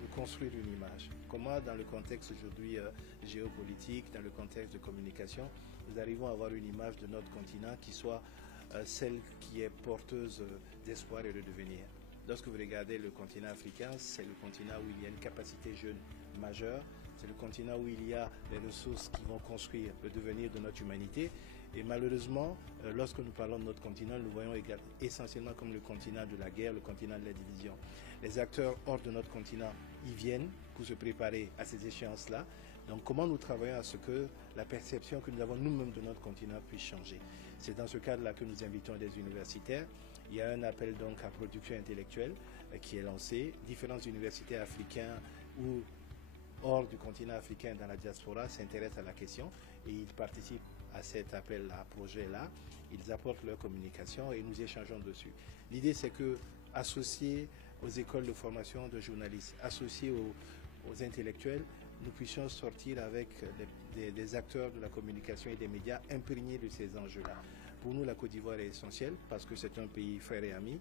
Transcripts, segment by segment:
de construire une image. Comment, dans le contexte aujourd'hui géopolitique, dans le contexte de communication, nous arrivons à avoir une image de notre continent qui soit celle qui est porteuse d'espoir et de devenir. Lorsque vous regardez le continent africain, c'est le continent où il y a une capacité jeune majeure, c'est le continent où il y a les ressources qui vont construire le devenir de notre humanité. Et malheureusement, lorsque nous parlons de notre continent, nous voyons essentiellement comme le continent de la guerre, le continent de la division. Les acteurs hors de notre continent y viennent pour se préparer à ces échéances-là. Donc comment nous travaillons à ce que la perception que nous avons nous-mêmes de notre continent puisse changer. C'est dans ce cadre-là que nous invitons des universitaires. Il y a un appel donc à production intellectuelle qui est lancé. Différents universitaires africains ou hors du continent africain dans la diaspora s'intéressent à la question et ils participent à cet appel à projet-là. Ils apportent leur communication et nous échangeons dessus. L'idée, c'est que, associés aux écoles de formation de journalistes, associés aux intellectuels, nous puissions sortir avec des acteurs de la communication et des médias imprégnés de ces enjeux-là. Pour nous, la Côte d'Ivoire est essentielle parce que c'est un pays frère et ami.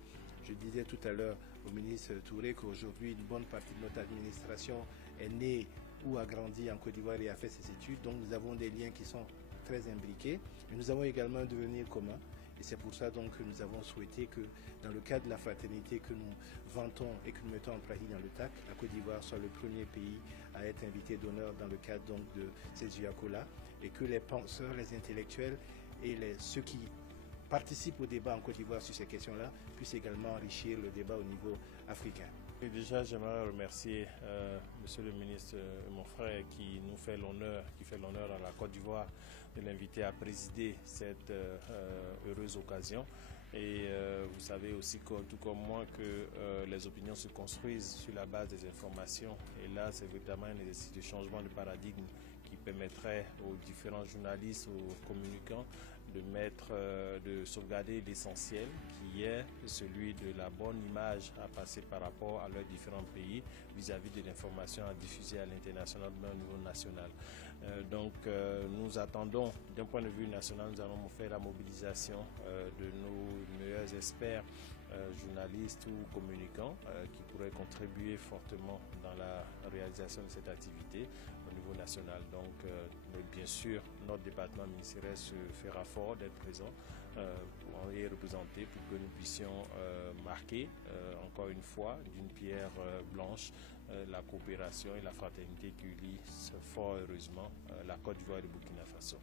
Je disais tout à l'heure au ministre Touré qu'aujourd'hui, une bonne partie de notre administration est née ou a grandi en Côte d'Ivoire et a fait ses études. Donc nous avons des liens qui sont très imbriqués. Mais nous avons également un devenir commun. Et c'est pour ça donc que nous avons souhaité que dans le cadre de la fraternité que nous vantons et que nous mettons en pratique dans le TAC, la Côte d'Ivoire soit le premier pays à être invité d'honneur dans le cadre donc de ces UACO-là et que les penseurs, les intellectuels et ceux qui participent au débat en Côte d'Ivoire sur ces questions-là puissent également enrichir le débat au niveau africain. Et déjà, j'aimerais remercier Monsieur le ministre, mon frère, qui nous fait l'honneur, à la Côte d'Ivoire de l'inviter à présider cette heureuse occasion. Et vous savez aussi, tout comme moi, que les opinions se construisent sur la base des informations. Et là, c'est évidemment un exercice de changement de paradigme qui permettrait aux différents journalistes, aux communicants, de sauvegarder l'essentiel, qui est celui de la bonne image à passer par rapport à leurs différents pays vis-à-vis de l'information à diffuser à l'international, mais au niveau national. Donc nous attendons, d'un point de vue national, nous allons faire la mobilisation de nos meilleurs experts, journalistes ou communicants qui pourraient contribuer fortement dans la réalisation de cette activité au niveau national. Donc bien sûr, notre département ministériel se fera fort d'être présent et représenté pour que nous puissions marquer encore une fois d'une pierre blanche la coopération et la fraternité qui unissent fort heureusement la Côte d'Ivoire et le Burkina Faso.